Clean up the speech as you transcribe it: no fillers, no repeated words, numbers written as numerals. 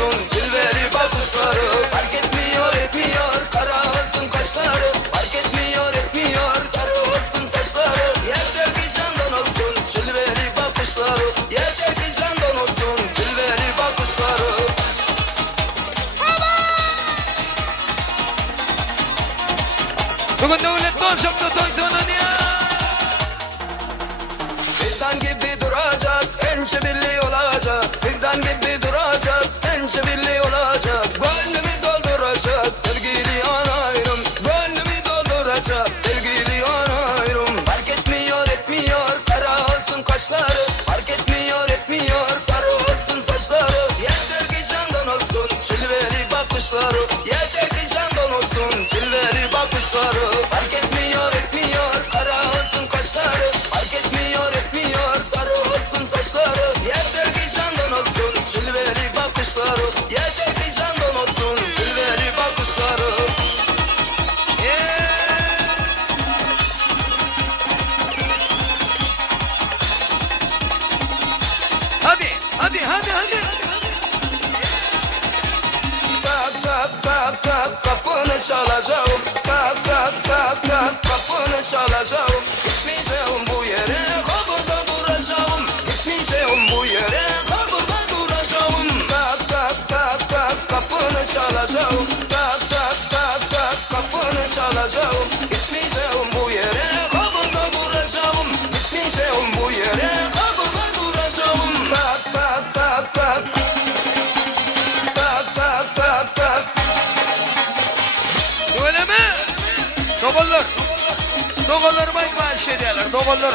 olsun cilveli bakışları. Fark etmiyor etmiyor kara olsun kaşları. Fark etmiyor etmiyor sarı olsun saçları. Yeter ki candan olsun cilveli bakışları. Yeter ki candan olsun cilveli bakışları. Bugün devlet doğuşakta toysunun ya. Fidan gibi duracak, enşe birliği olacak. Fidan gibi duracak, enşe birliği olacak. Gönlümü dolduracak, sevgili anayırım. Gönlümü dolduracak, sevgili anayırım. Fark etmiyor etmiyor, kara olsun kaşları. Fark etmiyor etmiyor, sarı olsun saçları. Yeter ki candan olsun, cilveli bakışları. Yeter ki candan olsun, cilveli bakışları. Fark etmiyor etmiyor, kara olsun kaşları. Fark etmiyor etmiyor, sarı olsun saçları. Yeter ki candan olsun, cilveli bakışları. Yeter ki candan olsun, cilveli bakışları. Hadi, hadi, hadi, hadi. Tak tak tak tak kapını çalacağım. Tak tak tak tak kapını çalacağım. Gitmeyeceğim bu yere, kapıda duracağım. Gitmeyeceğim bu yere, kapıda duracağım. Tak tak tak tak kapını çalacağım. Tak tak tak tak kapını çalacağım. Gitmeyeceğim bu yere, kapıda duracağım. Gitmeyeceğim bu yere, kapıda duracağım. Tak tak tak tak. Tak tak tak tak. Öyle mi? Dogallar. Dogallar bay baş ederler. Dogallar